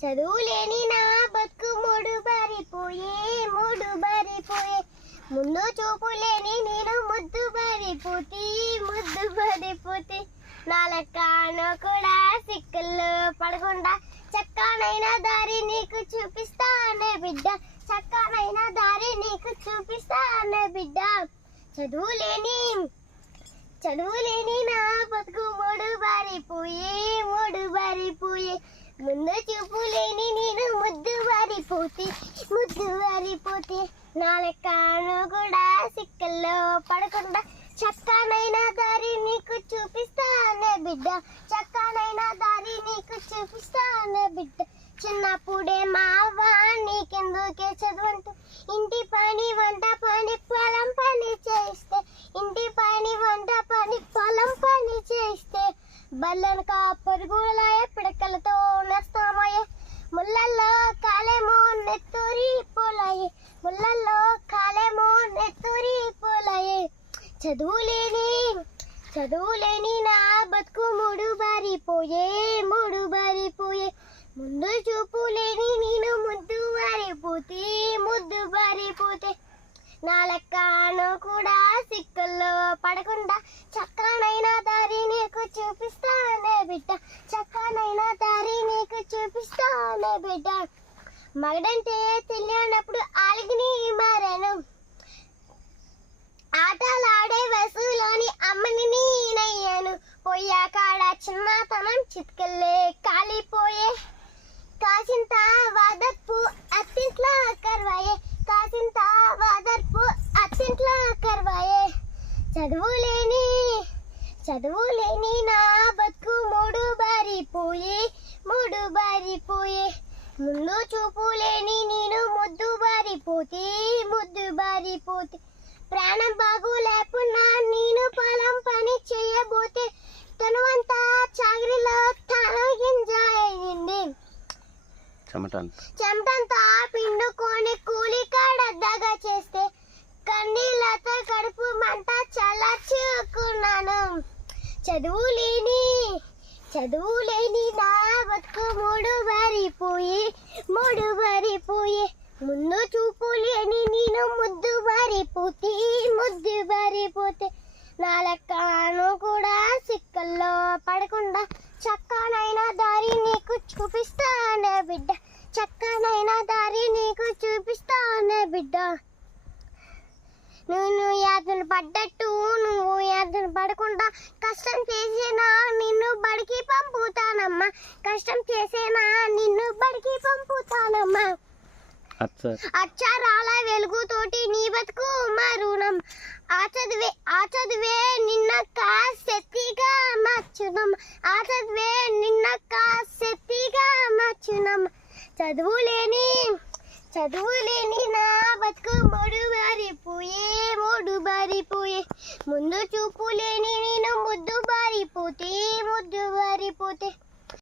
చదువు లేని నా బతుకు మూడు బారిపోయే మూడు బారిపోయే ముందు చూపు లేని నేను ముద్దు బారిపోతే ముద్దు బారిపోతే నాలకాను కూడా సిక్కుల్లో పడకుండా చక్కనైన దారి నీకు చూపిస్తానే బిడ్డ చక్కనైన దారి నీకు చూపిస్తానే బిడ్డ. చదువు లేని చదువు లేని నా బతుకు మూడు బారిపోయే మూడు బారిపోయే ముందు చూపు లేని నేను ముద్దు వారిపోతే ముద్దు వారిపోతే నాలకాను కూడా సిక్కల్లో పడకుండా చక్కనైన దారి నీకు చూపిస్తానే బిడ్డ చక్కనైన దారి నీకు చూపిస్తానే బిడ్డ. చిన్నప్పుడే మావా నీకెందుకే చదువంటూ ఇంటి పని వంట పని పొల చదువు లేని చదువు లేని నా బతుకు మూడు బారిపోయే మూడు బారిపోయే ముందు చూపు లేని నేను ముద్దు బారిపోతే ముద్దు బారిపోతే నా లెక్కను కూడా సిక్కుల్లో పడకుండా చక్కనైన దారి నీకు చూపిస్తానే బిడ్డ. చక్కనైన దారి నీకు చూపిస్తానే బిడ్డ. మగడంటే తెలియనప్పుడు ఆలిగిని మారాను. చిన్నతనం కాలిపోయే. కాసింత వాదర్పు అత్తింట్లో కర్వాయే. కాసింత వాదర్పు అత్తింట్లో కర్వాయే. చదువు లేని చదువు లేని నా బతుకు మూడు బారిపోయే మూడు బారిపోయే. ముందు చూపు లేని నేను ముద్దు బారిపోతే ముద్దు బారిపోతే. ప్రాణం బాగు లేకున్నా నేను పొలం పని చేయబ చెమట చెమటంతా పిండుకొని కూలి కాడ చేస్తే కన్నీళ్ళతో కడుపు మంట చల్లార్చుకున్నాను చదువు లేని చదువు లేని నా బతుకు మూడు బారిపోయి మూడు బారిపోయి ముందు చూపు లేని నేను ముద్దు బారిపోతే ముద్దు బారిపోతే నా లెక్కను కూడా సిక్కల్లో పడకుండా చక్కనైన దారి నీకు చూపిస్తానే బిడ్డ. చక్కనైన దారి నీకు చూపిస్తానే బిడ్డ. నువ్వు యాతను పడ్డట్టు నువ్వు యాతను పడకుండా కష్టం చేసేనా నిన్ను బడికి పంపుతానమ్మా. కష్టం చేసేనా నిన్ను బడికి పంపుతానమ్మా. అచ్చ. అక్షరాల వెలుగుతోటి నీ బతుకు మరుణం ఆ చదివే ఆ చదివే నిన్న చదువు లేని చదువు లేని నా బతుకు మూడు బారిపోయే మూడు బారిపోయే ముందు చూపు లేని నేను ముద్దు బారిపోతే ముద్దు బారిపోతే